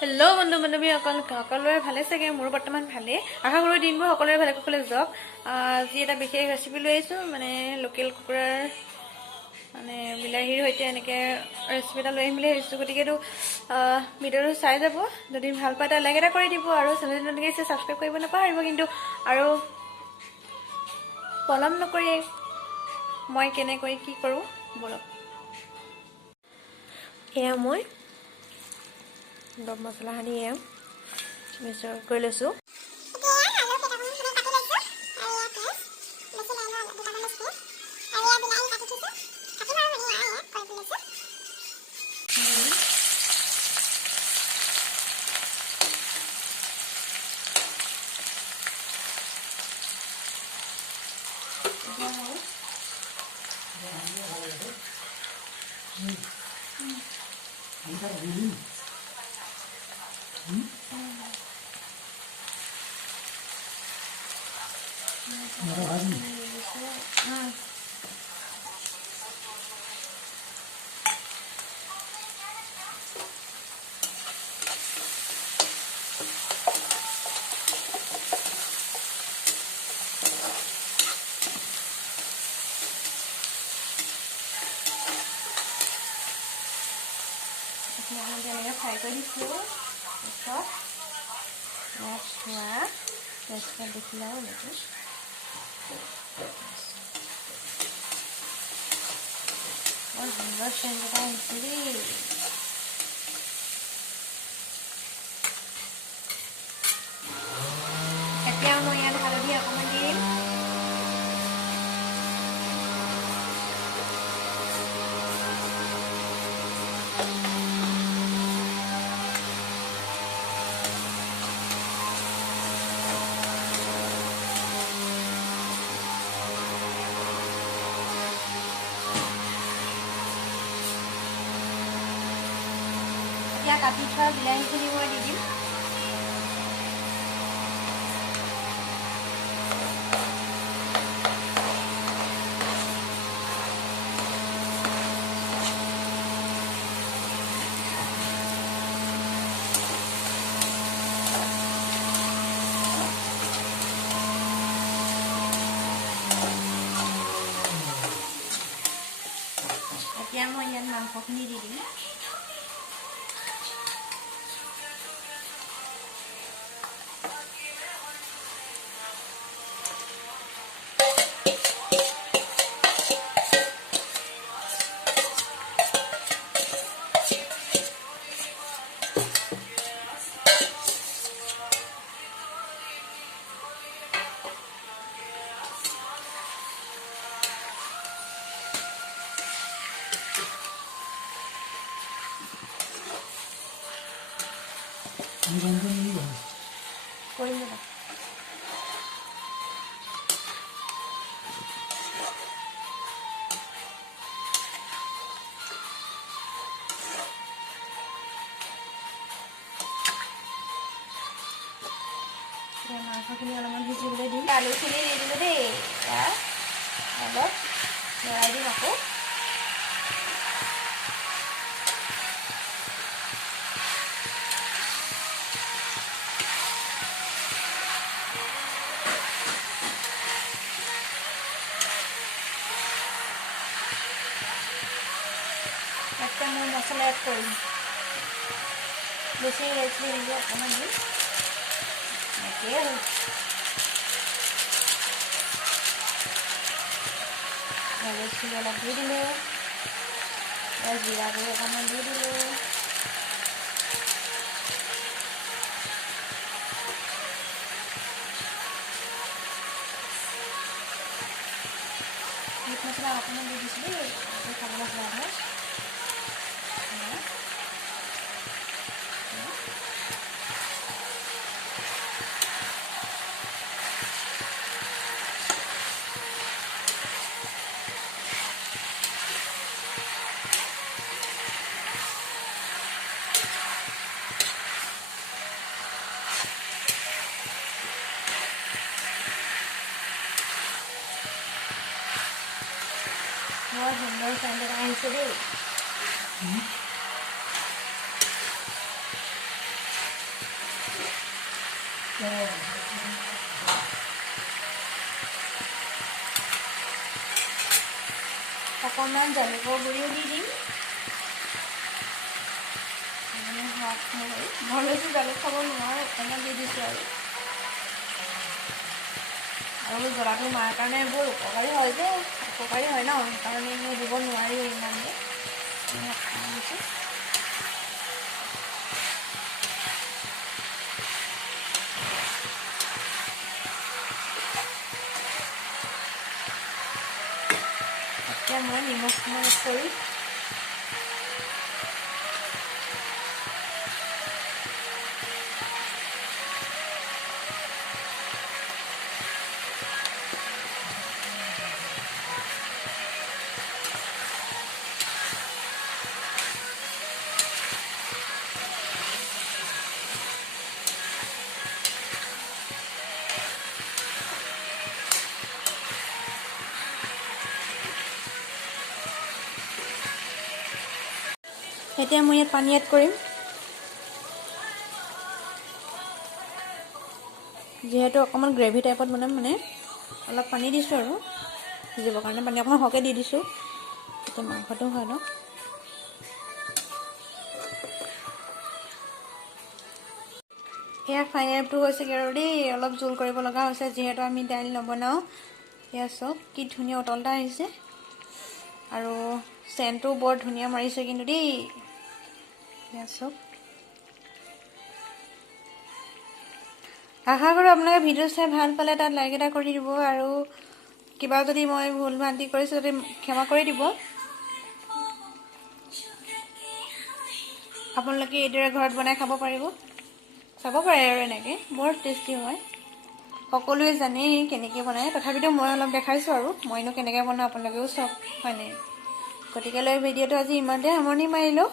Hello' বন্ধু বান্ধৱী সকলোৰে ভালে চাগে মোৰ বৰ্তমান ভালে আশা কৰোঁ দিনবোৰ সকলোৰে ভালে কুশলে যাওক আজি এটা বিশেষ ৰেচিপি লৈ আহিছোঁ মানে লোকেল কুকুৰাৰ মানে বিলাহীৰ সৈতে এনেকৈ ৰেচিপি এটা লৈ আহিম বুলি ভাবিছোঁ গতিকেতো ভিডিঅ'টো চাই যাব যদি ভাল পায় লাইক এটা কৰি দিব আৰু চেনেলটো নতুনকৈ ছাবস্ক্ৰাইব কৰিব নাপাহৰিব কিন্তু আৰু পলম নকৰি মই কেনেকৈ কি কৰোঁ বলক এয়া মই দম মছলা সানি এয়া মিক্সাৰ কৰি লৈছোঁ তেনেকৈ ফ্ৰাই কৰি দিছোঁ তাৰপিছত খোৱা তেজপাত দেখিলে আৰু এনেকৈ বৰ সুন্দৰ চেণ্ট এটা আহিছে দেই এতিয়া মই ইয়াত হালধি অকণমান দিম এতিয়া কাটি থোৱা বিলাহীখিনি মই দি দিম এতিয়া মই ইয়াত মাংসখিনি দি দিম কৰিম ৰ'বা মাংসখিনি অলপমান সিজিবলৈ দিম আলুখিনি দি দিলোঁ দেই অলপ লৰাই দিম আকৌ একটা মই মছলা এড কৰিম বেছি ৰেডলি নিদিওঁ অকণমান দিম এনেকৈ আৰু ৰেডখিনি অলপ দি দিলোঁ জিৰা গুড়ি অকণমান দি দিলোঁ মিট মছলা অকণমান দি দিছোঁ দেই খাবলৈ সোৱাদ হয় বৰ সুন্দৰ চেণ্ট এটা আহিছে দেই অকণমান জালুকৰ গুড়িও দি দিম। মই বেছি জালুক খাব নোৱাৰোঁ, অকণমান দি দিছোঁ আৰু জ্বলাটো মাৰ কাৰণে এইবোৰ উপকাৰী হয় যে, উপকাৰী হয় ন, সেইকাৰণে মই দিব নোৱাৰি ইমানকৈ। এতিয়া মই নিমখ কৰি এতিয়া মই ইয়াত পানী এড কৰিম। যিহেতু অকণমান গ্ৰেভি টাইপত বনাম, মানে অলপ পানী দিছোঁ আৰু সিজিবৰ কাৰণে পানী অকণমান সৰহকৈ দি দিছোঁ, এতিয়া মাংসটো হয় ন। এয়া ফাইনেলটো হৈছেগৈ আৰু দেই, অলপ জোল কৰিব লগা হৈছে যিহেতু আমি দাইল নবনাওঁ। এয়া চব কি ধুনীয়া উতল এটা আহিছে আৰু চেণ্টটো বৰ ধুনীয়া মাৰিছে কিন্তু দেই। এয়া চব আশা কৰোঁ আপোনালোকে ভিডিঅ' চাই ভাল পালে তাত লাইক এটা কৰি দিব, আৰু কিবা যদি মই ভুল ভ্ৰান্তি কৰিছোঁ যদি ক্ষমা কৰি দিব। আপোনালোকে এইদৰে ঘৰত বনাই খাব পাৰিব, চাব পাৰে আৰু এনেকৈ বৰ টেষ্টি হয়। সকলোৱে জানেই কেনেকৈ বনায়, তথাপিতো মই অলপ দেখাইছোঁ আৰু মইনো কেনেকৈ বনাওঁ আপোনালোকেও চাওক, হয়নে। গতিকে লৈ ভিডিঅ'টো আজি ইমানতে সামৰণি মাৰিলোঁ।